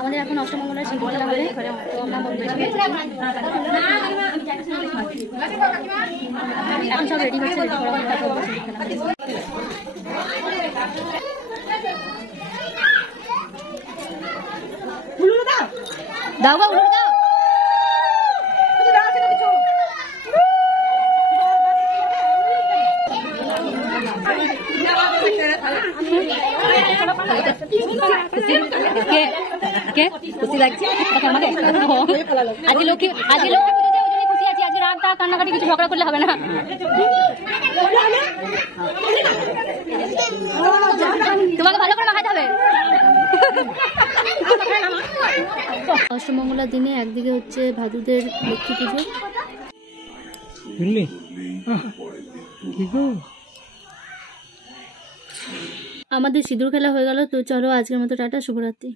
আমাদের এখন অষ্টমঙ্গলার সিংহলা হবে, তো আমরা মন্দিরে এখন সব রেডি হচ্ছে, রেডি করা দাও বা উড়ে দাও। খুশি লাগছে আজকে লক্ষ্মী, আজকে লক্ষ্মী পুজো, ওই জন্য খুশি আছি। আজকে রাগ টাগ কান্নাকাটি কিছু ঝগড়া করলে হবে না। তোমাকে ভালো করে মাখাতে হবে। অষ্টমঙ্গলার দিনে একদিকে হচ্ছে ভাদুদের লক্ষ্মী পুজো, আমাদের সিঁদুর খেলা হয়ে গেল। তো চলো আজকের মতো টাটা, শুভরাত্রি।